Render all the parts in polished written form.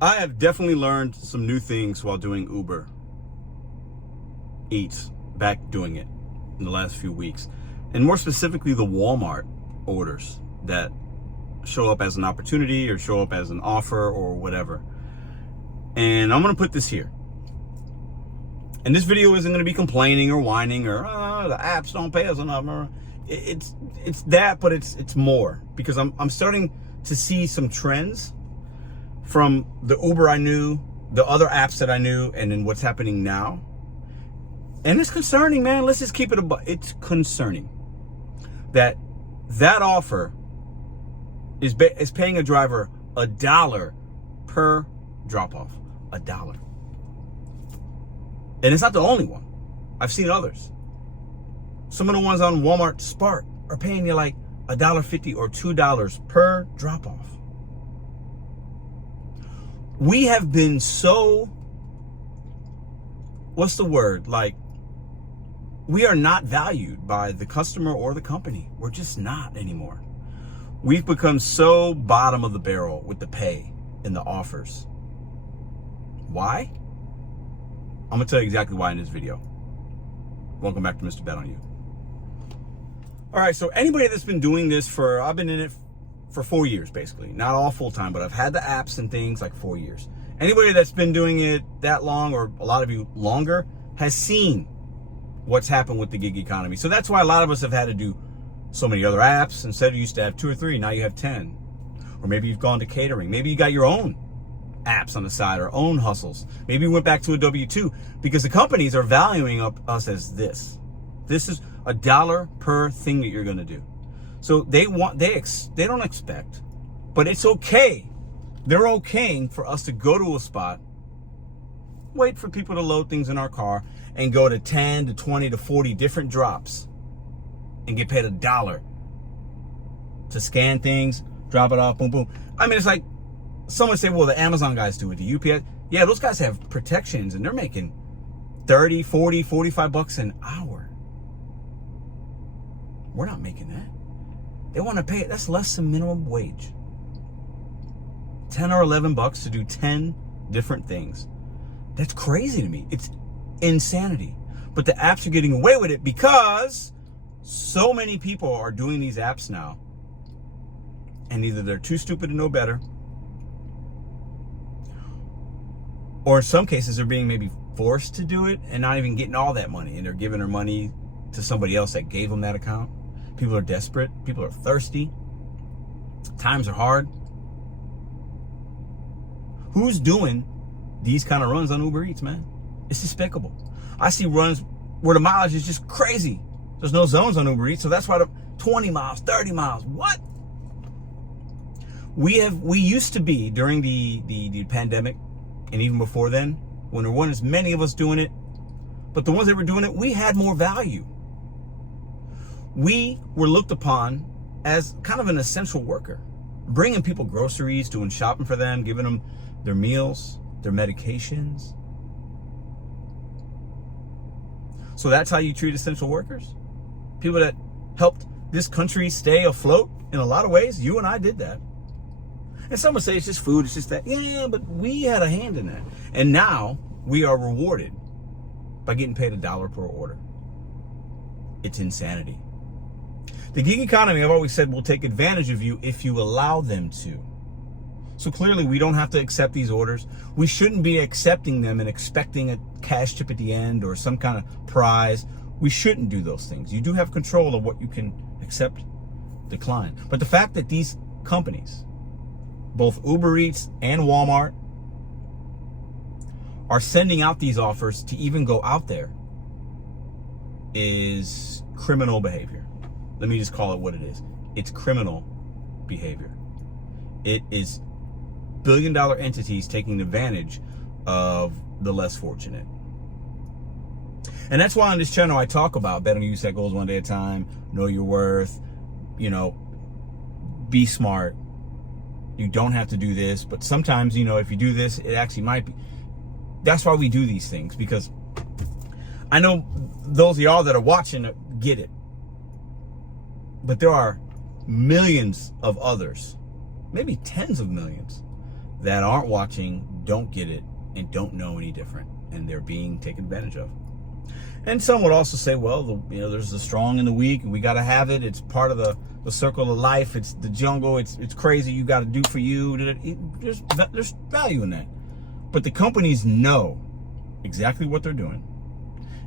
I have definitely learned some new things while doing Uber Eats, back doing it in the last few weeks. And more specifically, the Walmart orders that show up as an opportunity or show up as an offer or whatever. And I'm going to put this here. And this video isn't going to be complaining or whining or the apps don't pay us enough. It's that, but it's more, because I'm starting to see some trends from the Uber I knew, the other apps that I knew, and then what's happening now. And it's concerning, man. Let's just keep it it's concerning that offer is paying a driver $1 per drop off. $1. And it's not the only one. I've seen others. Some of the ones on Walmart Spark are paying you like $1.50 or $2 per drop off. We have been so, what's the word? Like, we are not valued by the customer or the company. We're just not anymore. We've become so bottom of the barrel with the pay and the offers. Why? I'm gonna tell you exactly why in this video. Welcome back to Mr.BetonYou. All right, so anybody that's been doing this I've been in it for 4 years, basically. Not all full time, but I've had the apps and things like 4 years. Anybody that's been doing it that long, or a lot of you longer, has seen what's happened with the gig economy. So that's why a lot of us have had to do so many other apps. Instead of you used to have 2 or 3, now you have 10. Or maybe you've gone to catering. Maybe you got your own apps on the side or own hustles. Maybe you went back to a W-2, because the companies are valuing us as this. This is $1 per thing that you're going to do. So they don't expect, but it's okay. They're okaying for us to go to a spot, wait for people to load things in our car, and go to 10 to 20 to 40 different drops and get paid $1 to scan things, drop it off, boom, boom. I mean, it's like someone say, well, the Amazon guys do it, the UPS. Yeah, those guys have protections and they're making 30, 40, 45 bucks an hour. We're not making that. They want to pay it. That's less than minimum wage. 10 or 11 bucks to do 10 different things. That's crazy to me. It's insanity. But the apps are getting away with it because so many people are doing these apps now. And either they're too stupid to know better, or in some cases they're being maybe forced to do it and not even getting all that money. And they're giving their money to somebody else that gave them that account. People are desperate. People are thirsty. Times are hard. Who's doing these kind of runs on Uber Eats, man? It's despicable. I see runs where the mileage is just crazy. There's no zones on Uber Eats, so that's why the 20 miles, 30 miles. What? We used to be, during the pandemic, and even before then, when there weren't as many of us doing it, but the ones that were doing it, we had more value. We were looked upon as kind of an essential worker, bringing people groceries, doing shopping for them, giving them their meals, their medications. So that's how you treat essential workers? People that helped this country stay afloat in a lot of ways. You and I did that. And some would say it's just food, it's just that. Yeah, but we had a hand in that. And now we are rewarded by getting paid $1 per order. It's insanity. The gig economy, I've always said, will take advantage of you if you allow them to. So clearly we don't have to accept these orders. We shouldn't be accepting them and expecting a cash tip at the end or some kind of prize. We shouldn't do those things. You do have control of what you can accept, decline. But the fact that these companies, both Uber Eats and Walmart, are sending out these offers to even go out there is criminal behavior. Let me just call it what it is. It's criminal behavior. It is billion-dollar entities taking advantage of the less fortunate. And that's why on this channel I talk about bet on you, set goals one day at a time, know your worth, be smart. You don't have to do this, but sometimes, if you do this, it actually might be. That's why we do these things, because I know those of y'all that are watching get it. But there are millions of others, maybe tens of millions, that aren't watching don't get it and don't know any different, and they're being taken advantage of. And some would also say, well, there's the strong and the weak, and we got to have it. It's part of the circle of life. It's the jungle. It's crazy. You got to do for you. There's value in that. But the companies know exactly what they're doing,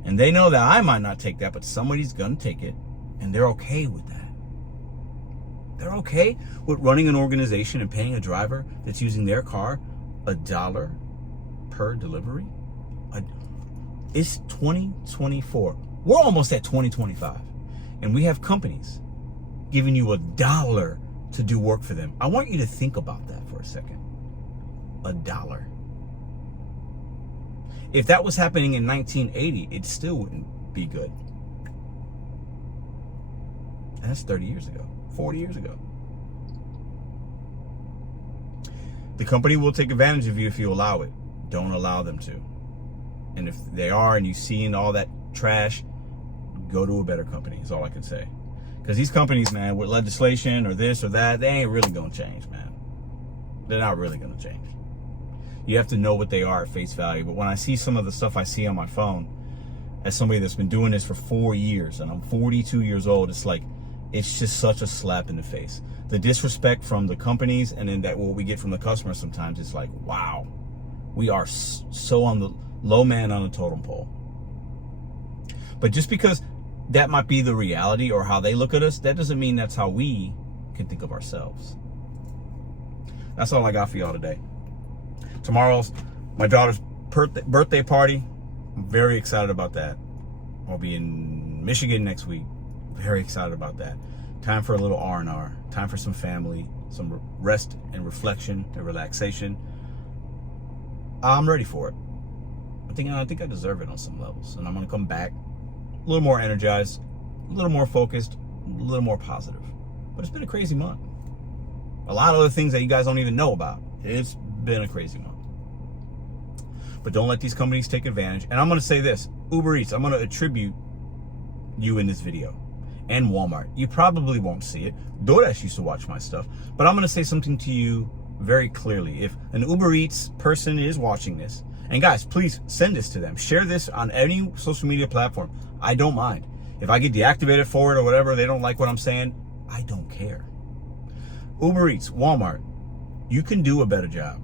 and they know that I might not take that, but somebody's going to take it, and they're okay with that. They're okay with running an organization and paying a driver that's using their car $1 per delivery. It's 2024. We're almost at 2025. And we have companies giving you $1 to do work for them. I want you to think about that for a second. $1. If that was happening in 1980, it still wouldn't be good. And that's 30 years ago, 40 years ago. The company will take advantage of you if you allow it. Don't allow them to. And if they are, and you see all that trash, go to a better company is all I can say. Because these companies, man, with legislation or this or that, they ain't really going to change, man. They're not really going to change. You have to know what they are at face value. But when I see some of the stuff I see on my phone, as somebody that's been doing this for 4 years, and I'm 42 years old, it's just such a slap in the face. The disrespect from the companies, and then what we get from the customers sometimes, it's like, wow, we are so on the low man on a totem pole. But just because that might be the reality or how they look at us, that doesn't mean that's how we can think of ourselves. That's all I got for y'all today. Tomorrow's my daughter's birthday party. I'm very excited about that. I'll be in Michigan next week. Very excited about that. Time for a little R&R. Time for some family, some rest and reflection and relaxation. I'm ready for it. I think I deserve it on some levels. And I'm going to come back a little more energized, a little more focused, a little more positive. But it's been a crazy month. A lot of other things that you guys don't even know about. It's been a crazy month. But don't let these companies take advantage. And I'm going to say this. Uber Eats, I'm going to attribute you in this video. And Walmart. You probably won't see it. DoorDash used to watch my stuff. But I'm going to say something to you very clearly. If an Uber Eats person is watching this, and guys, please send this to them. Share this on any social media platform. I don't mind. If I get deactivated for it or whatever, they don't like what I'm saying, I don't care. Uber Eats, Walmart, you can do a better job.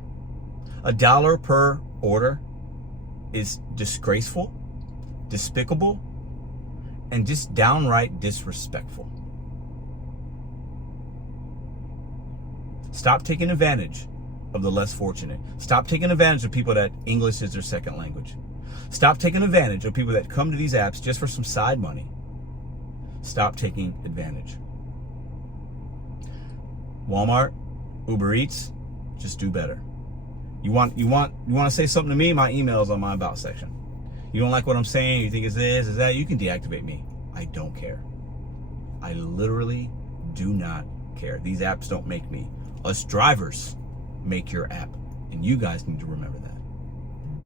$1 per order is disgraceful, despicable, and just downright disrespectful. Stop taking advantage of the less fortunate. Stop taking advantage of people that English is their second language. Stop taking advantage of people that come to these apps just for some side money. Stop taking advantage. Walmart, Uber Eats, just do better. You want to say something to me? My email is on my about section. You don't like what I'm saying? You think it's this, is that? You can deactivate me. I don't care. I literally do not care. These apps don't make me. Us drivers make your app, and you guys need to remember that.